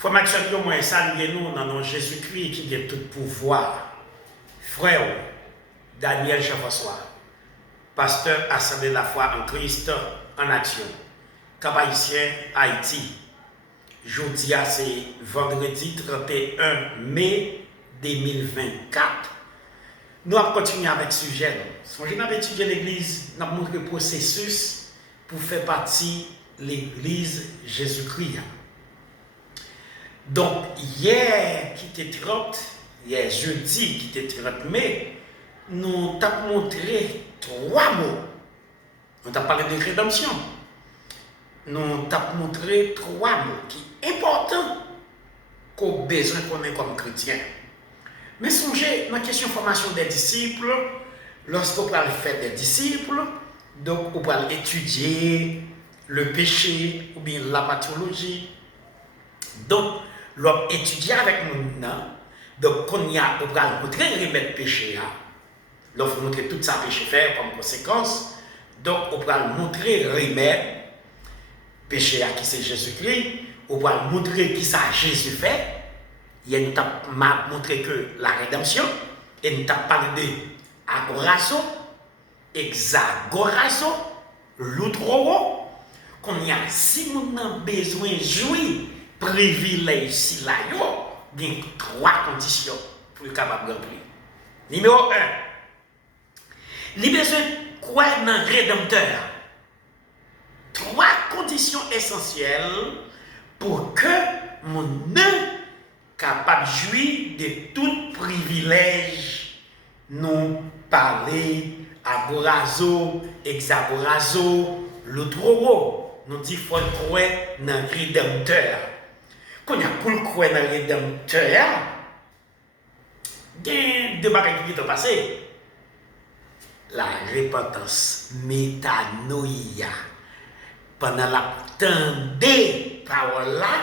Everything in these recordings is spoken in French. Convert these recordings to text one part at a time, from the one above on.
Faut que moi saluer nous dans nom Jésus-Christ qui a tout pouvoir. Frère Daniel Jean-François, pasteur Assemblée de la foi en Christ en action. Cap-Haïtien, Haïti. Jeudi, c'est vendredi 31 mai 2024. Nous allons continuer avec ce sujet. Si nous avons étudié l'église, nous avons montré le processus pour faire partie de l'église Jésus-Christ. Donc, hier, qui était 30, hier jeudi, qui était 30 mai, nous avons montré 3 mots. Nous avons parlé de rédemption. Nous avons montré 3 mots qui sont importants qu'on a besoin de connaître comme chrétien. Mais songez, dans la question de formation des disciples, lorsqu'on va faire des disciples, donc on va étudier le péché ou bien la pathologie. Donc, l'on étudier avec nous, donc on va montrer remettre péché. L'on va montrer tout ça péché faire comme conséquence. Donc, on va montrer remettre péché qui c'est Jésus-Christ. On va montrer qui ça Jésus fait. Il nous a montré que la rédemption, et nous a parlé de agorazo, hexagorazo, l'outroro, qu'on y a, si nous avons besoin de jouir, privilège si là, il y a 3 conditions pour être capable de remplir. Numéro 1, il y a besoin de croire dans le Rédempteur. 3 conditions essentielles pour que mon œuvre capable de jouir de tout privilège, nous parler agorazo, hexagorazo, l'outroro. Nous disons qu'il faut croire dans le Rédempteur. Quand on a pour croire dans le Rédempteur, il y a 2 bagages qui sont passés. La repentance, métanoïa. Pendant la temps des paroles-là,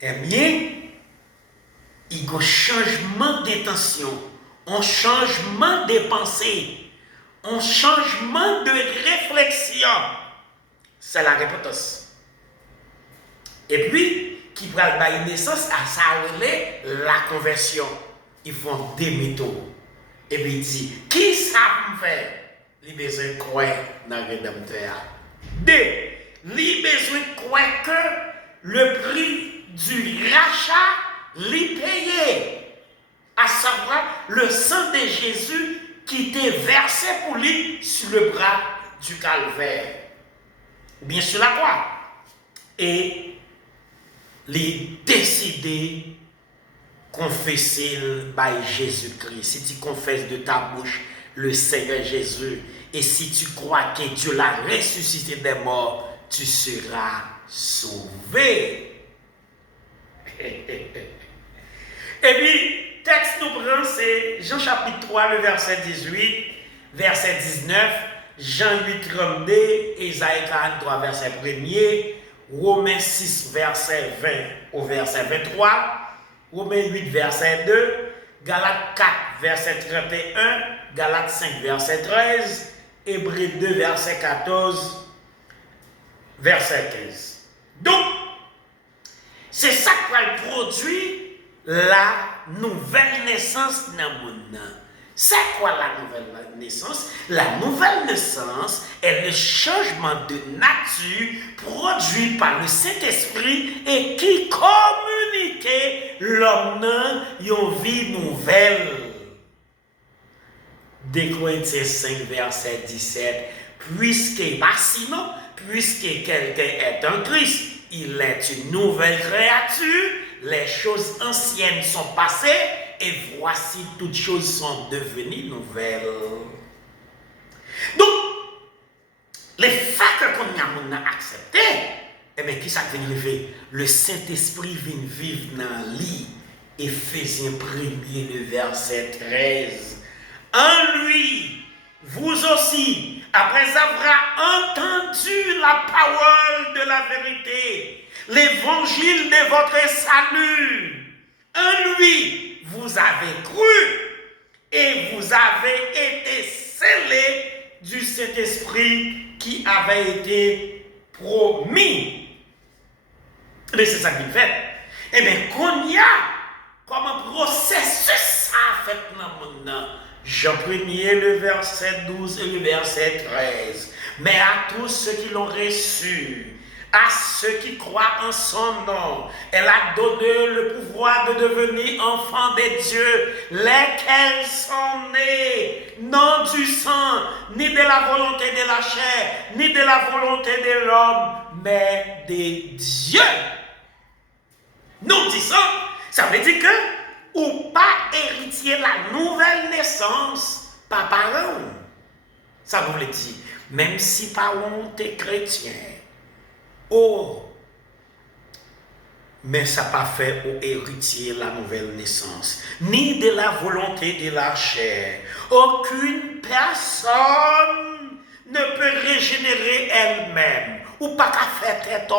eh bien, il y a un changement d'intention, un changement de pensée, un changement de réflexion. C'est la repentance. Et puis, qui va donner naissance à ça, la conversion. Ils font des méthodes. Et puis, il dit, qui ça peut faire? Il a besoin de croire dans le Rédempteur. 2. Il a besoin de croire que le prix du rachat l'est payé. À savoir, le sang de Jésus qui était versé pour lui sur le bras du calvaire. Ou bien sur la croix. Et il décidé confesser par Jésus-Christ. Si tu confesses de ta bouche le Seigneur Jésus, et si tu crois que Dieu l'a ressuscité des morts, tu seras sauvé. Et puis, texte nous prend, c'est Jean chapitre 3, le verset 18, verset 19, Jean 8, 32, Isaïe 43, verset 1er, Romains 6, verset 20 au verset 23, Romains 8, verset 2, Galates 4, verset 31, Galates 5, verset 13, Hébreux 2, verset 14, verset 15. Donc, c'est ça qui va produire la nouvelle naissance dans le monde. C'est quoi la nouvelle naissance? La nouvelle naissance est le changement de nature produit par le Saint-Esprit et qui communique l'homme dans une vie nouvelle. 2 Corinthiens 5, verset 17. Puisque quelqu'un est un Christ, il est une nouvelle créature, les choses anciennes sont passées et voici toutes choses sont devenues nouvelles. Donc, les faits qu'on a acceptés, eh bien, qui ça vient arriver? Le Saint-Esprit vient vivre dans lui. Éphésiens 1er, le verset 13. En lui, vous aussi, après avoir entendu la parole de la vérité, l'évangile de votre salut, en lui, vous avez cru et vous avez été scellés du Saint-Esprit qui avait été promis. Mais c'est ça qu'il fait. Eh bien, qu'on y a comme un processus ça fait dans le monde. Jean 1er, le verset 12 et le verset 13. Mais à tous ceux qui l'ont reçu, à ceux qui croient en son nom, elle a donné le pouvoir de devenir enfants de Dieu, lesquels sont nés, non du sang, ni de la volonté de la chair, ni de la volonté de l'homme, mais de Dieu. Nous disons, ça veut dire que ou pas héritier la nouvelle naissance par parents. Ça veut dire, même si parents t'es chrétien, oh, mais ça n'a pas fait au héritier la nouvelle naissance, ni de la volonté de la chair. Aucune personne ne peut régénérer elle-même, ou pas qu'à faire tête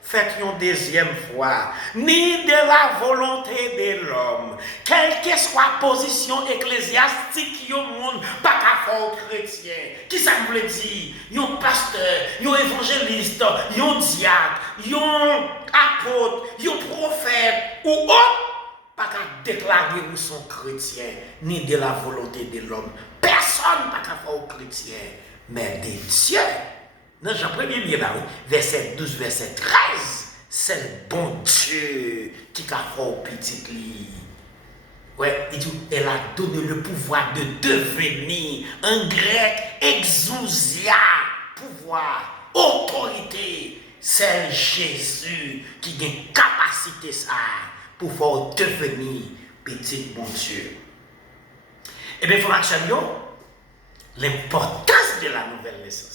fait une deuxième fois, ni de la volonté de l'homme, quelle que soit la position ecclésiastique, au monde, pas qu'à faire chrétien. Qui ça veut dire? Un pasteur, un évangéliste, un diacre, un apôtre, un prophète ou autre, pas qu'à déclarer qu'ils sont chrétiens, ni de la volonté de l'homme. Personne pas qu'à faire chrétien, mais de Dieu. Dans Jean 1er, verset 12, verset 13, c'est le bon Dieu qui a fait au petit lit. Ouais, il dit, elle a donné le pouvoir de devenir, en grec, exousia, pouvoir, autorité. C'est Jésus qui a une capacité ça pour faire devenir petit bon Dieu. Eh bien, frère Champion, l'importance de la nouvelle naissance.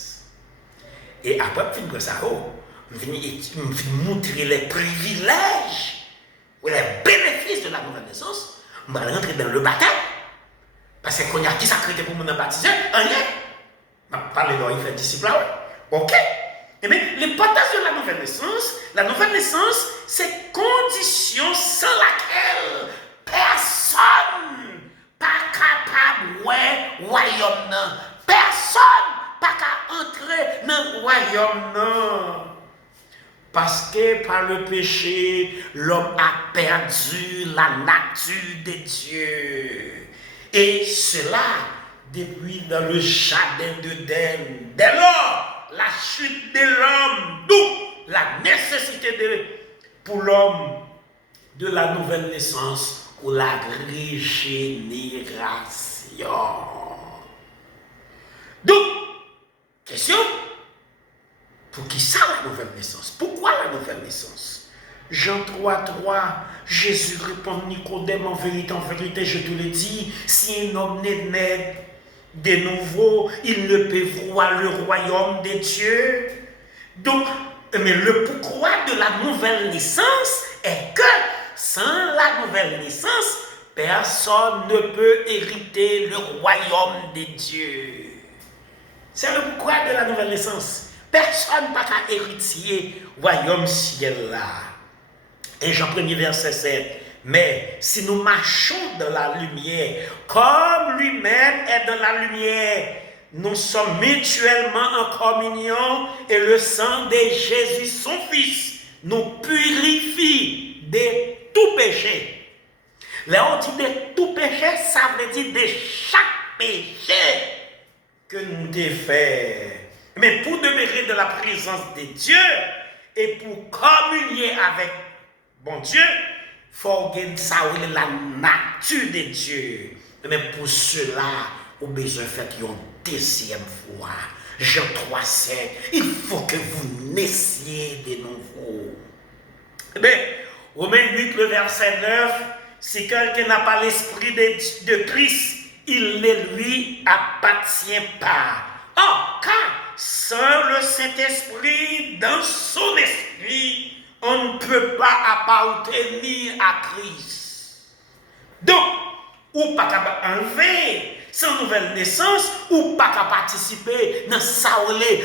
Et après, je ça, je vais montrer les privilèges ou les bénéfices de la nouvelle naissance. Je vais rentrer dans le baptême. Parce que quand il y a qui s'accrédite pour me baptiser, rien. Je vais parler de il fait disciple. Ok. Eh bien, l'importance de la nouvelle naissance, c'est condition sans laquelle personne pas capable de royaume. Personne pas qu'à entrer dans le royaume, non. Parce que par le péché, l'homme a perdu la nature de Dieu. Et cela, depuis dans le jardin d'Éden. Dès lors, la chute de l'homme, d'où la nécessité pour l'homme de la nouvelle naissance ou la régénération. Donc, question, pour qui ça la nouvelle naissance? Pourquoi la nouvelle naissance? Jean 3,3, Jésus répond Nicodème, en vérité, je te le dis, si un homme n'est né de nouveau, il ne peut voir le royaume de Dieu. Donc, mais le pourquoi de la nouvelle naissance est que sans la nouvelle naissance, personne ne peut hériter le royaume de Dieu. C'est le pourquoi de la nouvelle naissance. Personne n'a qu'à héritier royaume ciel là. Et Jean 1er verset 7. Mais si nous marchons dans la lumière, comme lui-même est dans la lumière, nous sommes mutuellement en communion et le sang de Jésus, son Fils, nous purifie de tout péché. Là, on dit de tout péché, ça veut dire de chaque péché que nous devons faire. Mais pour demeurer dans la présence de Dieu et pour communier avec bon Dieu, il faut gagner ça, la nature de Dieu. Mais pour cela, on a besoin de faire une deuxième fois. Jean 3,5, il faut que vous naissiez de nouveau. Mais, Romains 8, le verset 9, si quelqu'un n'a pas l'esprit de Christ, il ne lui appartient pas. Or, car sans le Saint-Esprit dans son esprit, on ne peut pas appartenir à Christ. Donc, ou pas qu'à enlever sans nouvelle naissance, ou pas qu'à participer dans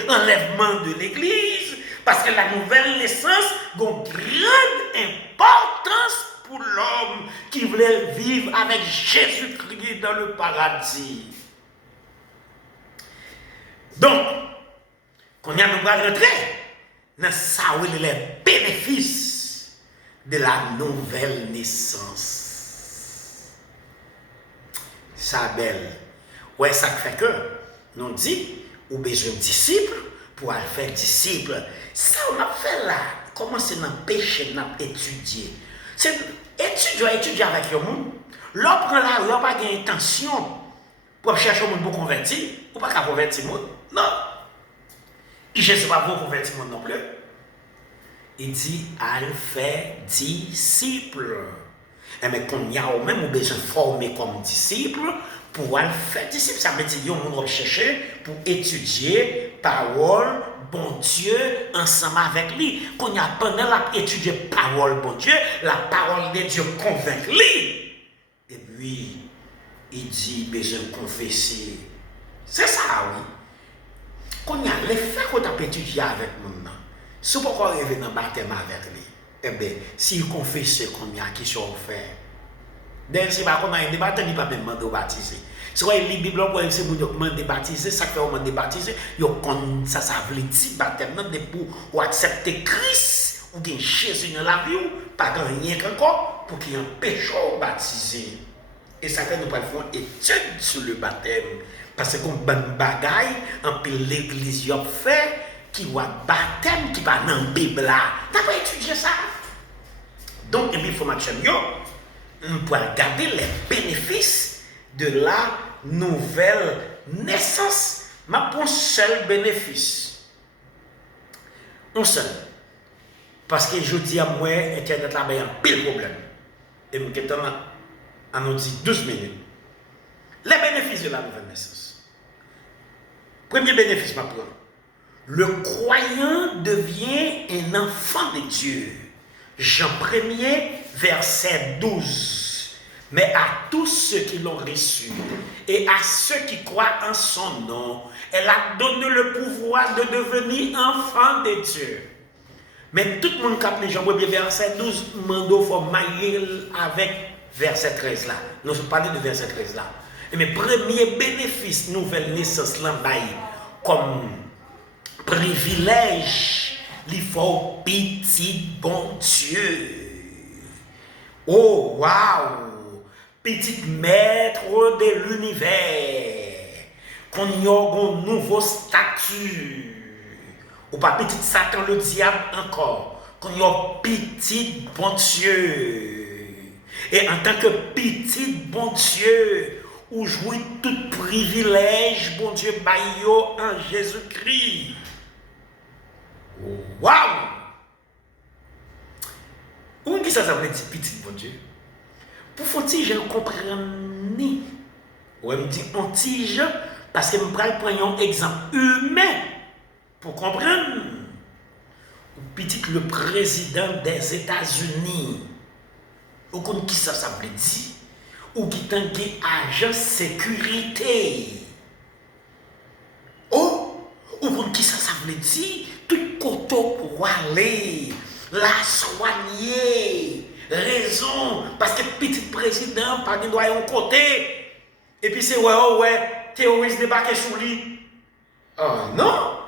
l'enlèvement de l'Église, parce que la nouvelle naissance a une grande importance pour l'homme qui voulait vivre avec Jésus-Christ dans le paradis. Donc, quand on a nous rentrer dans ça, les bénéfices de la nouvelle naissance. Ça belle. Ouais, ça fait que nous dit, ou besoin de disciples pour aller faire disciples. Ça, on a fait là. Comment c'est dans le péché, dans étudier. C'est étudier avec le monde. L'on prend là, l'on pas d'intention pour chercher un monde pour convertir. Ou pas qu'à convertir le monde. Non. Je ne sais pas pour convertir le monde non plus. Il dit, elle fait disciple. Et mais qu'on y a au même besoin de former comme disciple pour aller faire disciple. Ça veut dire qu'on va chercher pour étudier parole, bon Dieu, ensemble avec lui. Qu'on y a pendant la étudier parole, bon Dieu, la parole de Dieu convainc lui. Et puis, il dit, besoin de confesser. C'est ça, oui. Qu'on y a les faits qu'on a étudié avec nous. Si vous pouvez arriver dans le baptême avec lui, eh bien, s'il confesse qu'on y a qui sont faits, d'ailleurs, si vous avez un débat, il ne peut pas même demander de baptiser. Si vous avez la Bible, vous avez demandé de baptiser, ça fait demander de baptiser, ça veut dire baptême, pour accepter Christ, ou bien Jésus dans la vie, pas rien encore, pour qu'il y ait un péché baptisé. Et ça fait nous faire une étude sur le baptême. Parce qu'on a des bagailles, en plus l'église a fait, qui a un baptême qui va dans la Bible là. Tu n'as pas étudié ça? Donc, il faut on peut regarder les bénéfices de la nouvelle naissance. Mais pour un seul bénéfice. Un seul. Parce que je dis à moi, Internet là, il y a un pile problème. Et je nous dit 12 minutes. Les bénéfices de la nouvelle naissance. Premier bénéfice, ma prendre. Le croyant devient un enfant de Dieu. Jean 1er, verset 12. Mais à tous ceux qui l'ont reçu et à ceux qui croient en son nom, elle a donné le pouvoir de devenir enfant de Dieu. Mais tout le monde qui a pris Jean 1er, verset 12, mando faut marier avec verset 13 là. Nous sommes parlé de verset 13 là. Mais premier bénéfice, nouvelle naissance, l'embaye, comme privilège, il faut petit bon Dieu. Oh, waouh! Petit maître de l'univers. Qu'on y a un nouveau statut. Ou pas petit Satan, le diable encore. Qu'on y a petit bon Dieu. Et en tant que petit bon Dieu, ou jouit tout privilège, bon Dieu, baillot en Jésus-Christ. Waouh! Où est-ce que ça veut dire petit bon Dieu? Pour faut-il que je comprenne? Ou me dit on tige parce que je prends un exemple humain pour comprendre. Ou petit le président des États-Unis. Ou comme qui ça veut dire? Ou qui t'en agent sécurité. Oh! Ou comme qui ça veut dire? Tout côté pour aller, la soigner, raison, parce que petit président, pas de doigt à un côté, et puis c'est ouais, terroriste débarqué sur lui. Oh non,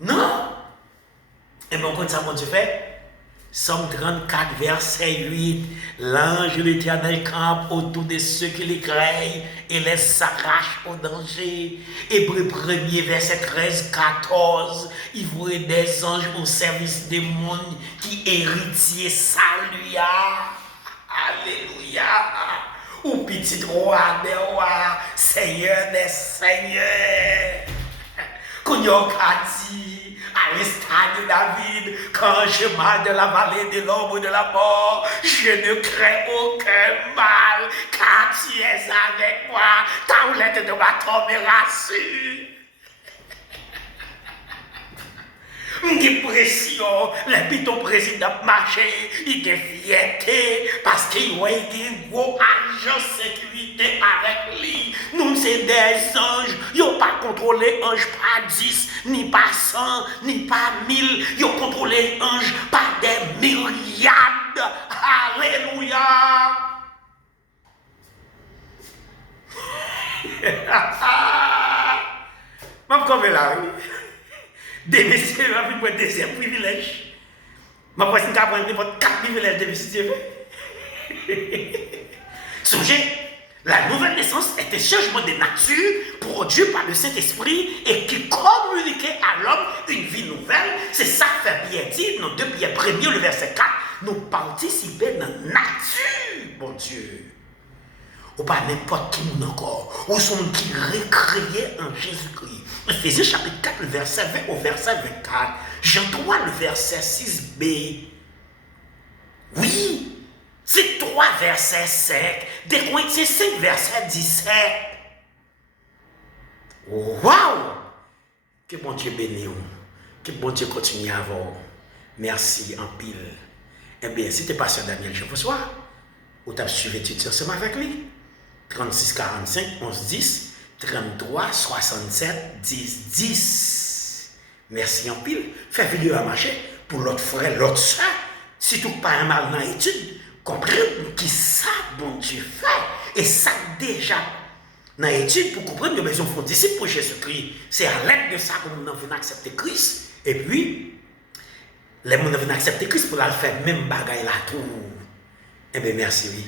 non. Et bien, on ça, mon Dieu fait. Somme 34, verset 8. L'ange de l'Éternel campe autour de ceux qui les craignent et les arrache au danger. Hébreu 1er, verset 13, 14. Il voit des anges au service des mondes qui héritier saluent. Alléluia. Ou petit roi des rois, Seigneur des seigneurs. Qu'on y a dit, à l'instar de David, quand je marche de la vallée de l'ombre de la mort, je ne crains aucun mal, car tu es avec moi, ta houlette de bâton me rassure. Une pression, les pitons président marché, il est fierté parce qu'il y a un gros agent de sécurité avec lui. Nous, c'est des anges, ils n'ont pas contrôlé ange pas 10, ni pas 100, ni pas 1000, ils ont contrôlé ange par des myriades. Alléluia. Même comme là, des messieurs, deuxième privilège. Ma voisine qui a pris n'importe 4 livres de visite. Songez, la nouvelle naissance est un changement de nature produit par le Saint-Esprit et qui communiquait à l'homme une vie nouvelle. C'est ça que fait bien dire dans 2 Pierre 1er, le verset 4. Nous participons dans la nature, mon Dieu. Ou pas n'importe qui nous encore. Ou sont qui recréés en Jésus-Christ. Éphésiens chapitre 4, le verset 20 au verset 24. Jean 3, le verset 6b. Oui, c'est 3 versets 5. Des Corinthiens 5, verset 17. Waouh! Que bon Dieu bénisse. Que bon Dieu continue à avoir. Merci en pile. Eh bien, si tu es pasteur Daniel Jean-François, ou tu as suivi l'étude ensemble avec lui, 36 45 11 10 33 67 10 10. Merci en pile. Fais vidéo à marcher pour l'autre frère, l'autre soeur. Si tout pas un mal dans l'étude, comprendre qui ça, bon Dieu fait. Et ça déjà dans l'étude pour comprendre que nous sommes disciples pour Jésus-Christ. C'est à l'aide de ça que nous venons accepter Christ. Et puis, les gens viennent accepter Christ pour la faire même bagaille là tout. Eh bien, merci, oui.